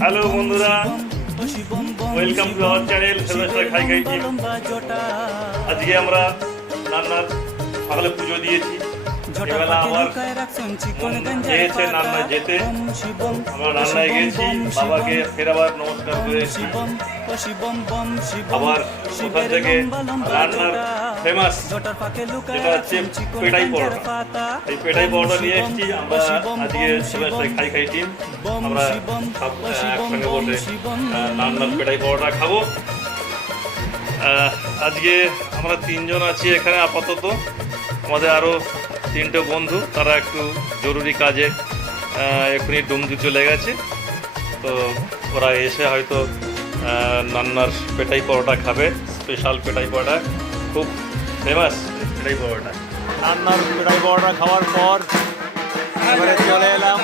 Hello বন্ধুরা, welcome to our channel সেলভাস্টার খাই খাই টিম। আজকে আমরা নান্নার সকালে পুজো দিয়েছি। এবেলা আবার গিয়েছে নান্না যেতে, আমরা রান্নায় গেছি, বাবাকে ফের আবার নমস্কার করে আবার ওখান থেকে রান্নার ফেমাস যেটা হচ্ছে পেটাই পরোটা, এই পেটাই পরোটা নিয়ে এসেছি। আমরা আজকে সেলভাস্টার খাই খাই টিম আমরা সব একসঙ্গে বসে রান্নার পেটাই পরোটা খাবো। আজকে আমরা তিনজন আছি এখানে আপাতত। আমাদের আরও তিনটে বন্ধু, তারা একটু জরুরি কাজে এক্ষুনি ডুমজু চলে গেছে, তো ওরা এসে হয়তো নান্নার পেটাই পরোটা খাবে। স্পেশাল পেটাই পরোটা, খুব ফেমাস পেটাই পরোটা। নান্নার পেটাই পরোটা খাওয়ার পর এবারে চলে এলাম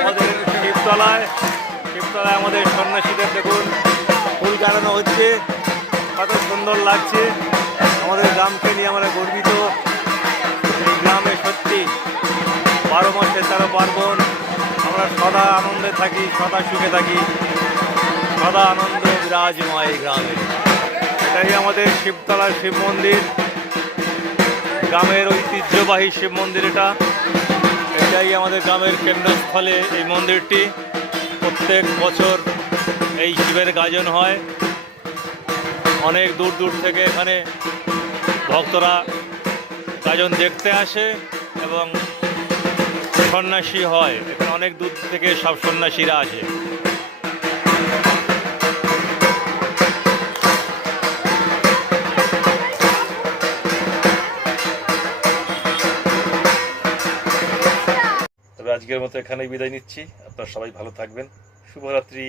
আমাদের শিবতলায়। আমাদের সন্ন্যাসীদের দেখুন ফুল কাটানো হচ্ছে, কত সুন্দর লাগছে। আমাদের গ্রামকে নিয়ে আমরা গর্বিত। এই গ্রামে সত্যি 12 মাসে 13 পার্বণ আমরা সদা আনন্দে থাকি, সদা সুখে থাকি, সদা আনন্দ বিরাজময় এই গ্রামে। এটাই আমাদের শিবতলার শিব মন্দির, গ্রামের ঐতিহ্যবাহী শিব মন্দির। এটাই আমাদের গ্রামের কেন্দ্রস্থলে এই মন্দিরটি। প্রত্যেক বছর এই শিবের গাজন হয়। অনেক দূর দূর থেকে এখানে ভক্তরা গাজন দেখতে আসে এবং সন্ন্যাসী হয়। এখানে অনেক দূর থেকে সব সন্ন্যাসীরা আসে। তবে আজকের মতো এখানেই বিদায় নিচ্ছি। আপনারা সবাই ভালো থাকবেন। শুভরাত্রি।